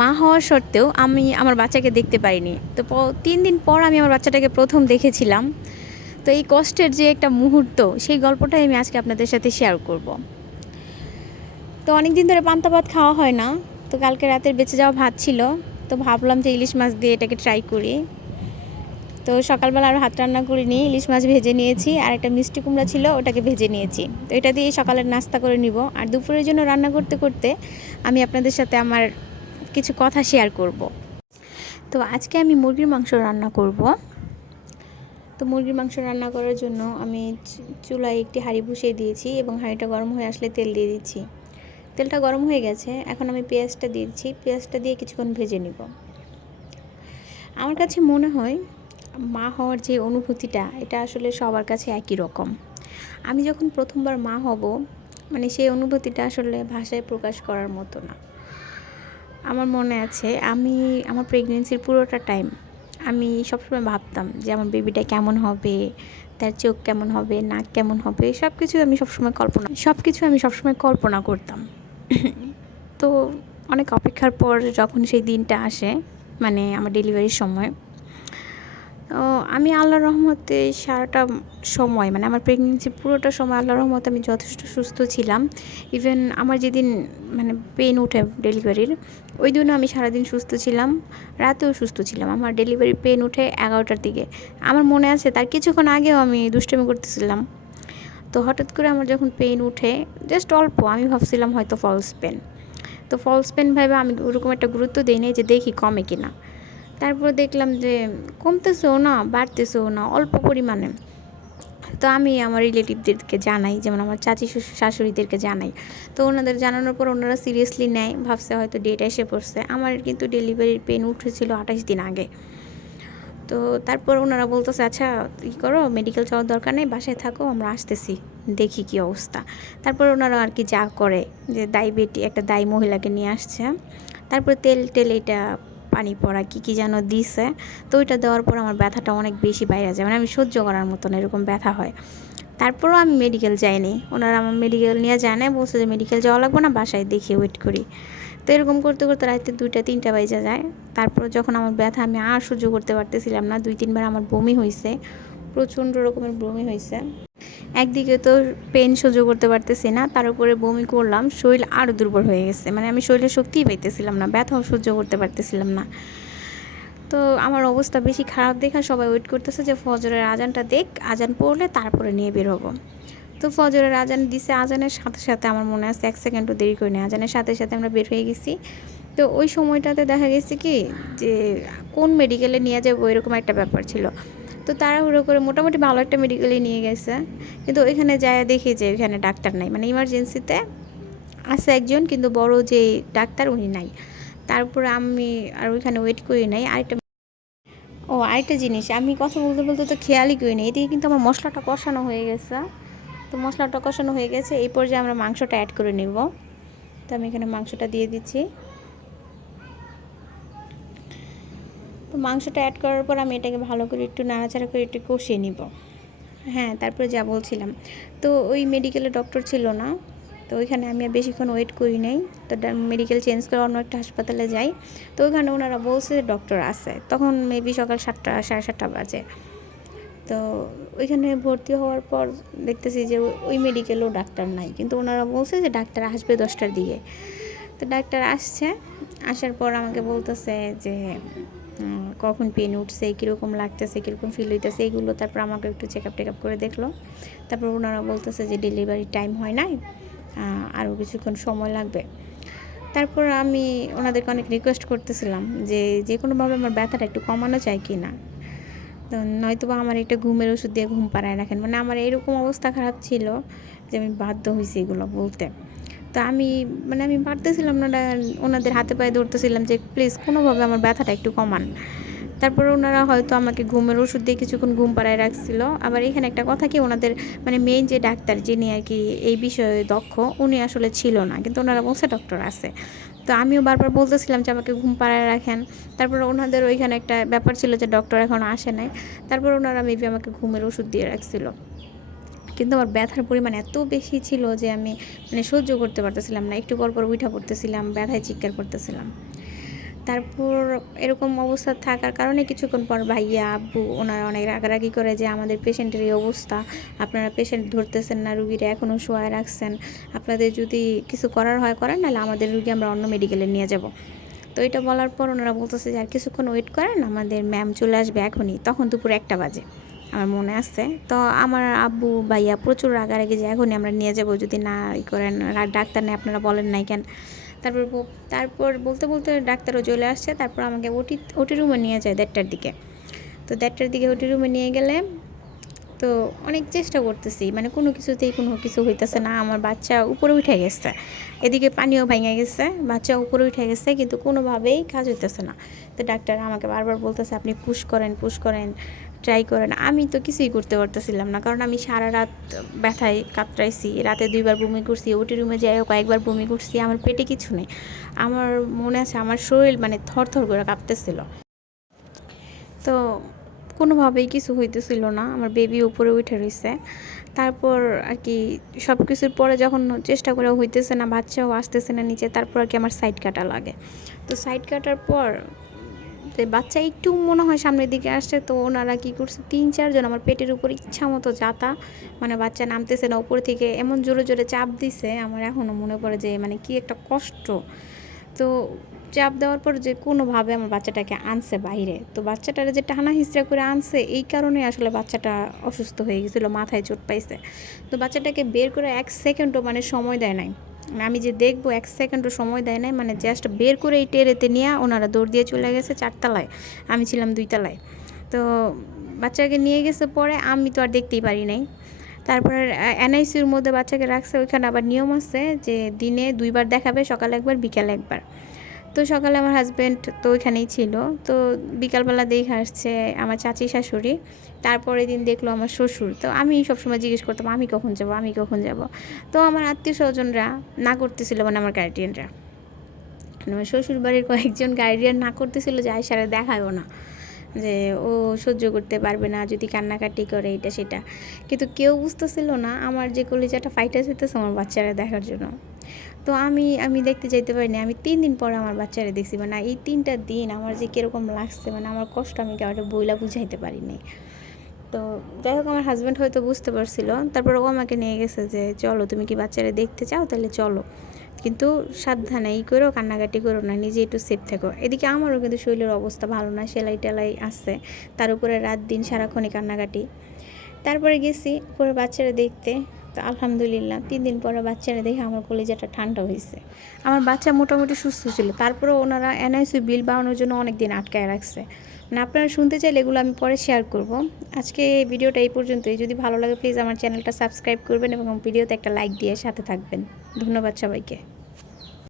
মা হওয়ার সত্ত্বেও আমি আমার বাচ্চাকে দেখতে পারিনি। তো তিন দিন পর আমি আমার বাচ্চাটাকে প্রথম দেখেছিলাম। তো এই কষ্টের যে একটা মুহূর্ত, সেই গল্পটাই আমি আজকে আপনাদের সাথে শেয়ার করব। তো অনেক দিন ধরে পান্তা ভাত খাওয়া হয় না, তো কালকে রাতের বেঁচে যাওয়া ভাত ছিল। তো ভাবলাম যে ইলিশ মাছ দিয়ে এটাকে ট্রাই করি। তো সকালবেলা আর ভাত রান্না করিনি ইলিশ মাছ ভেজে নিয়েছি, আর একটা মিষ্টি কুমড়া ছিল, ওটাকে ভেজে নিয়েছি। তো এটা দিয়ে সকালের নাস্তা করে নিব। আর দুপুরের জন্য রান্না করতে করতে আমি আপনাদের সাথে আমার কিছু কথা শেয়ার করব। তো আজকে আমি মুরগির মাংস রান্না করব। তো মুরগির মাংস রান্না করার জন্য আমি চুলায় একটি হাঁড়ি বসিয়ে দিয়েছি এবং হাঁড়িটা গরম হয়ে আসলে তেল দিয়ে দিচ্ছি। তেলটা গরম হয়ে গেছে, এখন আমি পেঁয়াজটা দিয়েছি পেঁয়াজটা দিয়ে কিছুক্ষণ ভেজে নিব। আমার কাছে মনে হয় মা হওয়ার যে অনুভূতিটা, এটা আসলে সবার কাছে একই রকম। আমি যখন প্রথমবার মা হব মানে সেই অনুভূতিটা আসলে ভাষায় প্রকাশ করার মতো না। আমার মনে আছে, আমি আমার প্রেগনেন্সির পুরোটা টাইম আমি সবসময় ভাবতাম যে আমার বেবিটা কেমন হবে, তার চোখ কেমন হবে, নাক কেমন হবে সব কিছু আমি সবসময় কল্পনা সব কিছু আমি সবসময় কল্পনা করতাম। তো অনেক অপেক্ষার পর যখন সেই দিনটা আসে মানে আমার ডেলিভারির সময় আমি আল্লাহর রহমতে সারাটা সময় মানে আমার প্রেগনেন্সি পুরোটা সময় আল্লাহর রহমতে আমি যথেষ্ট সুস্থ ছিলাম। ইভেন আমার যেদিন মানে পেন উঠে ডেলিভারির ওই দিনও আমি সারাদিন সুস্থ ছিলাম, রাতেও সুস্থ ছিলাম। আমার ডেলিভারি পেন উঠে এগারোটার দিকে। আমার মনে আছে তার কিছুক্ষণ আগেও আমি দুষ্টামি করতেছিলাম। তো হঠাৎ করে আমার যখন পেন উঠে জাস্ট অল্প, আমি ভাবছিলাম হয়তো ফলস পেন তো ফলস পেন ভেবে আমি ওরকম একটা গুরুত্ব দিই যে দেখি কমে কিনা। তারপর দেখলাম যে কমতেছেও না, বাড়তেছেও না, অল্প পরিমাণে। তো আমি আমার রিলেটিভদেরকে জানাই, যেমন আমার চাচি শ্বশুর শাশুড়িদেরকে জানাই। তো ওনাদের জানানোর পর ওনারা সিরিয়াসলি নেয়, ভাবছে হয়তো ডেট এসে পড়ছে। আমার কিন্তু ডেলিভারির পেন উঠেছিল আঠাশ দিন আগে। তো তারপর ওনারা বলতেছে আচ্ছা ই করো মেডিকেল যাওয়ার দরকার নেই, বাসায় থাকো, আমরা আসতেছি, দেখি কি অবস্থা। তারপর ওনারা আর কি যা করে, যে দায়ী বেটি একটা দায়ী মহিলাকে নিয়ে আসছে। তারপর তেল টেল এটা পানি পড়া, কী কী যেন দিছে। তো ওইটা দেওয়ার পর আমার ব্যথাটা অনেক বেশি বাইরে যায়। মানে আমি সহ্য করার মতন এরকম ব্যথা হয়। তারপরও আমি মেডিকেল যাইনি। ওনারা আমার মেডিকেল নিয়ে যায় না বলছে যে মেডিকেল যাওয়া লাগবে না, বাসায় দেখে ওয়েট করি। তো এরকম করতে করতে রাতে দুইটা, তিনটা বাজে যায়। তারপর যখন আমার ব্যথা, আমি আর সহ্য করতে পারতেছিলাম না। দুই, তিনবার আমার বমি হয়েছে প্রচণ্ড রকমের বমি হয়েছে একদিকে তো পেন সহ্য করতে পারতেছি না, তার উপরে বমি করলাম, শরীর আরও দুর্বল হয়ে গেছে। মানে আমি শরীরে শক্তিই পাইতেছিলাম না ব্যথাও সহ্য করতে পারতেছিলাম না। তো আমার অবস্থা বেশি খারাপ দেখা সবাই ওয়েট করতেছে যে ফজরের আজানটা দেখ, আজান পড়লে তারপরে নিয়ে বের হব। তো ফজরের আজান দিছে, আজানের সাথে সাথে আমার মনে আছে, এক সেকেন্ডও দেরি করে নেই আজানের সাথে সাথে আমরা বের হয়ে গেছি। তো ওই সময়টাতে দেখা গেছে কি যে, কোন মেডিকেলে নিয়ে যাব এরকম একটা ব্যাপার ছিল। তো তাড়াহুড়ো করে মোটামুটি ভালো একটা মেডিকেলে নিয়ে গেছে। কিন্তু ওইখানে যায় দেখি যে ওইখানে ডাক্তার নাই। মানে ইমার্জেন্সিতে আছে একজন, কিন্তু বড় যে ডাক্তার উনি নাই। তারপরে আমি আর ওইখানে ওয়েট করি নাই। আরেকটা ও, আরেকটা জিনিস, আমি কথা বলতে বলতে তো খেয়ালই করি করিনি এদিকে কিন্তু আমার মশলাটা কষানো হয়ে গেছে। তো মশলাটা কষানো হয়ে গেছে। এই পর্যায়ে আমরা মাংসটা অ্যাড করে নিব। তো আমি এখানে মাংসটা দিয়ে দিচ্ছি। তো মাংসটা অ্যাড করার পর আমি এটাকে ভালো করে একটু নাড়াচাড়া করে একটু কষিয়ে নিব। হ্যাঁ তারপরে যা বলছিলাম। তো ওই মেডিকেলে ডক্টর ছিল না, তো ওইখানে আমি আর বেশিক্ষণ ওয়েট করি নাই। তো মেডিকেল চেঞ্জ করে অন্য একটা হাসপাতালে যাই। তো ওইখানে ওনারা বলছে যে ডক্টর আছে। তখন মেবি সকাল সাতটা, সাড়ে সাতটা বাজে। তো ওইখানে ভর্তি হওয়ার পর দেখতেছি যে ওই মেডিকেলেও ডাক্তার নাই। কিন্তু ওনারা বলছে যে ডাক্তার আসবে দশটার দিকে। তো ডাক্তার আসছে। আসার পর আমাকে বলতেছে যে কখন পেন উঠছে, কীরকম লাগতেছে, কীরকম ফিল হইতেছে, এগুলো তারপর আমাকে একটু চেক আপ টেক আপ করে দেখল। তারপর ওনারা বলতেছে যে ডেলিভারি টাইম হয় নাই আরও কিছুক্ষণ সময় লাগবে। তারপর আমি ওনাদেরকে অনেক রিকোয়েস্ট করতেছিলাম যে যে কোনোভাবে আমার ব্যথাটা একটু কমানো চাই কি না তো নয়তো বা আমার একটা ঘুমের ওষুধ দিয়ে ঘুম পাড়ায় রাখেন। মানে আমার এরকম অবস্থা খারাপ ছিল যে আমি বাধ্য হয়েছি এগুলো বলতে। তো আমি মানে আমি পারতেছিলাম না ওনাদের হাতে পায়ে ধরতেছিলাম যে প্লিজ কোনোভাবে আমার ব্যথাটা একটু কমান। তারপর ওনারা হয়তো আমাকে ঘুমের ওষুধ দিয়ে কিছুক্ষণ ঘুম পাড়ায় রাখছিল। আবার এখানে একটা কথা কি, ওনাদের মানে মেইন যে ডাক্তার যিনি আর কি এই বিষয়ে দক্ষ, উনি আসলে ছিল না। কিন্তু ওনারা বলছে ডক্টর আছে। তো আমিও বারবার বলতেছিলাম যে আমাকে ঘুম পাড়ায় রাখেন। তারপর ওনাদের ওইখানে একটা ব্যাপার ছিল যে ডক্টর এখন আসে নাই। তারপর ওনারা মেবি আমাকে ঘুমের ওষুধ দিয়ে রাখছিল। কিন্তু আমার ব্যথার পরিমাণ এত বেশি ছিল যে আমি মানে সহ্য করতে পারতেছিলাম না। একটু পর পর উঠা পড়তেছিলাম, ব্যথায় চিৎকার করতেছিলাম। তারপর এরকম অবস্থা থাকার কারণে কিছুক্ষণ পর ভাইয়া, আব্বু ওনারা অনেক রাগারাগি করে যে আমাদের পেশেন্টের এই অবস্থা। আপনারা পেশেন্ট ধরতেছেন না, রুগীরা এখনও শোয়ায় রাখছেন। আপনাদের যদি কিছু করার হয় করেন, নাহলে আমাদের রুগী আমরা অন্য মেডিকেলে নিয়ে যাব। তো এটা বলার পর ওনারা বলতেছে যে আর কিছুক্ষণ ওয়েট করেন, আমাদের ম্যাম চলে আসবে এখনই। তখন দুপুর একটা বাজে। আমার মনে আছে। তো আমার আব্বু ভাইয়া প্রচুর রাগারাগি যে এখনই আমরা নিয়ে যাব, যদি না ই করেন ডাক্তার নেই, আপনারা বলেন নাই কেন? তারপর তারপর বলতে বলতে ডাক্তারও চলে আসছে, তারপর আমাকে ওটি ওটি রুমে নিয়ে যায় দেড়টার দিকে। তো দেড়টার দিকে ওটি রুমে নিয়ে গেলে তো অনেক চেষ্টা করতেছি মানে কোনো কিছুতেই কোনো কিছু হইতেছে না, আমার বাচ্চা উপরে উঠে গেছে। এদিকে পানিও ভেঙে গেছে, বাচ্চা উপরে উঠে গেছে, কিন্তু কোনোভাবেই কাজ হইতেছে না। তো ডাক্তার আমাকে বারবার বলতেছে, আপনি পুশ করেন পুশ করেন। ট্রাই করেন, আমি তো কিছুই করতে পারতেছিলাম না। কারণ আমি সারা রাত ব্যথায় কাতরাইছি, রাতে দুইবার বমি করছি ওটি রুমে যাইও কয়েকবার বমি করছি, আমার পেটে কিছু নেই। আমার মনে আছে, আমার শরীর মানে থর থর করে কাঁপতেছিল। তো কোনোভাবেই কিছু হইতেছিল না, আমার বেবি উপরে উঠে রয়েছে তারপর আর কি সব কিছুর পরে যখন চেষ্টা করে হইতেছে না, বাচ্চাও আসতেছে না নিচে, তারপর আর কি আমার সাইড কাটা লাগে। তো সাইড কাটার পর তো বাচ্চা একটু মনে হয় সামনের দিকে আসছে, তো ওনারা কি করছে, তিন চারজন আমার পেটের উপর ইচ্ছা মতো যাতা মানে বাচ্চা নামতেছে না, উপর থেকে এমন জোরে জোরে চাপ দিছে, আমার এখনও মনে পড়ে যে মানে কি একটা কষ্ট। তো চাপ দেওয়ার পর যে কোনোভাবে আমার বাচ্চাটাকে আনছে বাইরে, তো বাচ্চাটার যে টানা হিসড়া করে আনছে, এই কারণে আসলে বাচ্চাটা অসুস্থ হয়ে গেছিল, মাথায় চোট পাইছে। তো বাচ্চাটাকে বের করে এক সেকেন্ডও মানে সময় দেয় নাই। আমি যে দেখব এক সেকেন্ডও সময় দেয় নাই মানে জাস্ট বের করে এই টেরেতে নিয়ে ওনারা দৌড় দিয়ে চলে গেছে চারতলায়। আমি ছিলাম দুইতলায়। তো বাচ্চাকে নিয়ে গেছে পরে আমি তো আর দেখতেই পারি নাই। তারপরে এনআইসিউর মধ্যে বাচ্চাকে রাখছে, ওইখানে আবার নিয়ম আছে যে দিনে দুইবার দেখাবে, সকালে একবার, বিকালে একবার। তো সকালে আমার হাজব্যান্ড তো ওইখানেই ছিল। তো বিকালবেলা দেখে আসছে আমার চাচি শাশুড়ি। তারপরে দিন দেখল আমার শ্বশুর। তো আমি সবসময় জিজ্ঞেস করতাম, আমি কখন যাব? আমি কখন যাব? তো আমার আত্মীয় স্বজনরা না করতেছিল মানে আমার গার্ডিয়ানরা মানে আমার শ্বশুর বাড়ির কয়েকজন গার্ডিয়ান না করতেছিল যে আয়সারে দেখায়ও না। যে ও সহ্য করতে পারবে না, যদি কান্নাকাটি করে এটা সেটা। কিন্তু কেউ বুঝতেছিল না আমার যে কলিজাটা ফাইটাস হইতেছে আমার বাচ্চারা দেখার জন্য। তো আমি আমি দেখতে যাইতে পারিনি আমি তিন দিন পরে আমার বাচ্চারা দেখছি মানে এই তিনটা দিন আমার যে কীরকম লাগছে মানে আমার কষ্ট আমি কাউকে বইলা বুঝাইতে পারিনি তো যাই হোক, আমার হাজব্যান্ড হয়তো বুঝতে পারছিল। তারপর ও আমাকে নিয়ে গেছে যে, চলো, তুমি কি বাচ্চারা দেখতে চাও? তাহলে চলো। কিন্তু সাবধানে ই করো, কান্নাকাটি করো না, নিজে একটু সেফ থেকো। এদিকে আমারও কিন্তু শরীরের অবস্থা ভালো না সেলাই টেলাই আসছে তার উপরে রাত দিন সারাক্ষণই কান্নাকাটি। তারপরে গেছি, পরে বাচ্চারা দেখতে। তো আলহামদুলিল্লাহ, তিন দিন পরে বাচ্চারা দেখে আমার কলেজাটা ঠান্ডা হয়েছে আমার বাচ্চা মোটামুটি সুস্থ ছিল। তারপরে ওনারা এনআইসি বিল বাড়ানোর জন্য অনেক দিন আটকায় রাখছে। না আপনারা শুনতে চাইলে এগুলো আমি পরে শেয়ার করব। আজকে এই ভিডিওটা এই পর্যন্তই। যদি ভালো লাগে প্লিজ আমার চ্যানেলটা সাবস্ক্রাইব করবেন এবং ভিডিওতে একটা লাইক দিয়ে সাথে থাকবেন। ধন্যবাদ সবাইকে।